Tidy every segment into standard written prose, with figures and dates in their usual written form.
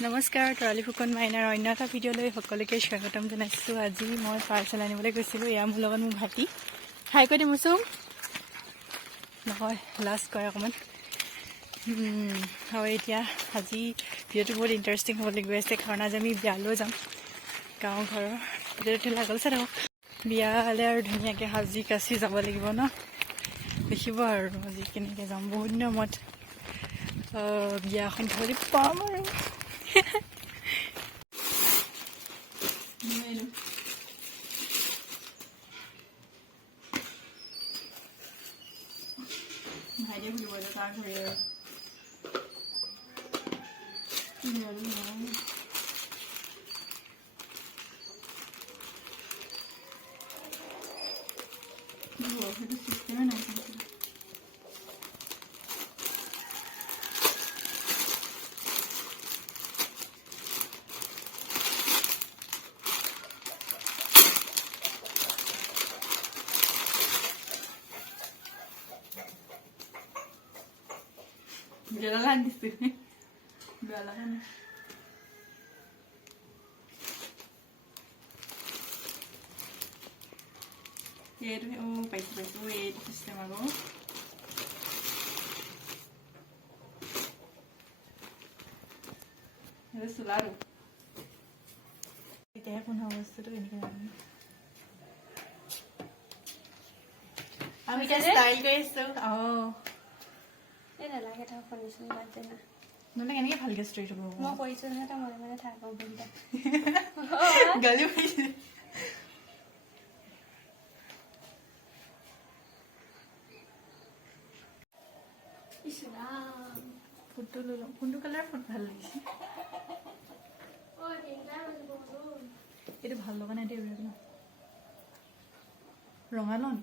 নমস্কাৰ তৰালি ফুকন মাইনাৰ অন্য এটা ভিডিঅ'লৈ সকলোকে স্বাগতম জনাইছোঁ। আজি মই পাৰ্চেল আনিবলৈ গৈছিলোঁ। এয়া মোৰ লগত মোৰ ভাইটি। হাই কৈ দিম চোন নহয়, লাষ্ট কয় অকণমান। হয়, এতিয়া আজি ভিডিঅ'টো বহুত ইণ্টাৰেষ্টিং হ'বলৈ গৈ আছে, কাৰণ আজি আমি বিয়ালৈ যাম। গাঁও ঘৰৰ ভিডিঅ'টো লাগল চাই থাকক। বিয়ালৈ আৰু ধুনীয়াকৈ সাজি কাচি যাব লাগিব ন, দেখিব আৰু আজি কেনেকৈ যাম। বহুত দিনৰ মূৰত বিয়া এখন ধৰি পাম আৰু ভাইটিয়ে খুলিব তাৰ ঘূৰি আৰু সেইটো চিষ্টেমে নাই। Jalan di sini. Jalan. Ya itu baik-baik itu sistem aku. Itu selalu. Kita pun harus terus ini kan. Ami kan style guys tu. Oh. Ini lagi tak kondisi macam mana? Nona kan ni halga straight bro. Mau kau itu ni tak mana tak kau benda. Gali boleh. Islam. Foto dulu. Foto color foto bhal lagi. Oh, ini macam bodoh. Itu bhal loga na dia berapa? Rongalon.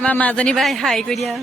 আমাৰ মাজনী বাই হাই কৰি দিয়া।